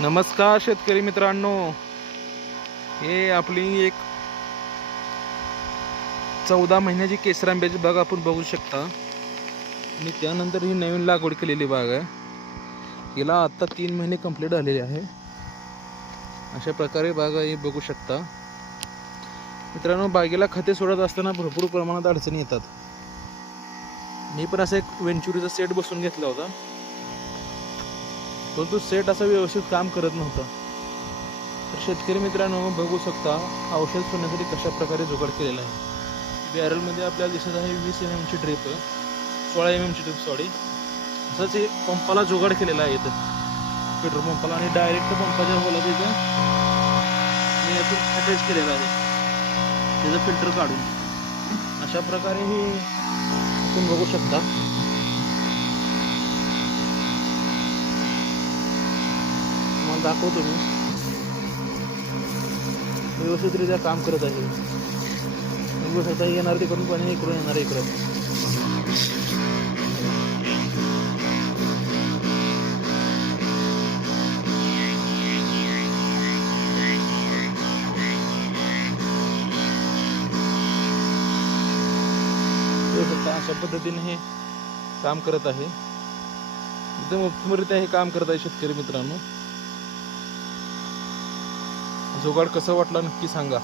नमस्कार शेतकरी मित्रांनो, हे आपली एक 14 महिन्याची केसर आंब्याची बाग आपण बघू शकता आणि त्यानंतर ही नवीन लागवड केलेली बाग आहे. हिला आता 3 महिने कंप्लीट झालेले आहे. अशा प्रकारे बाग ही बघू शकता मित्रांनो. बागेला खते सोडत असताना भरपूर प्रमाणात अडचणी येतात. मी पण असं एक वेंचुरीचा सेट बसून घेतला होता, परंतु सेट असं व्यवस्थित काम करत नव्हतं. तर शेतकरी मित्रांनो बघू शकता औषध सोडण्यासाठी कशा प्रकारे जुगाड केलेला आहे. बॅरलमध्ये आपल्याला दिसत आहे 20 mm ची ड्रिप, 16 mm ची ड्रिप सॉरी. असंच हे पंपाला जुगाड केलेला आहे इथं पेट्रोल पंपाला, आणि डायरेक्ट पंपाच्या होलात इथं मी यातून अटॅच केलेला आहे त्याचं फिल्टर काढून. अशा प्रकारे हे आपण बघू शकता. मला दाखवतो मी, व्यवस्थितरित्या काम करत आहे. बघू शकता येणार तिकडून पाणी इकडून येणार इकडं. अशा पद्धतीने हे काम करत आहे. एकदम उत्तमरित्या हे काम करत आहे शेतकरी मित्रांनो. जुगाड कसं वाटलं नक्की सांगा.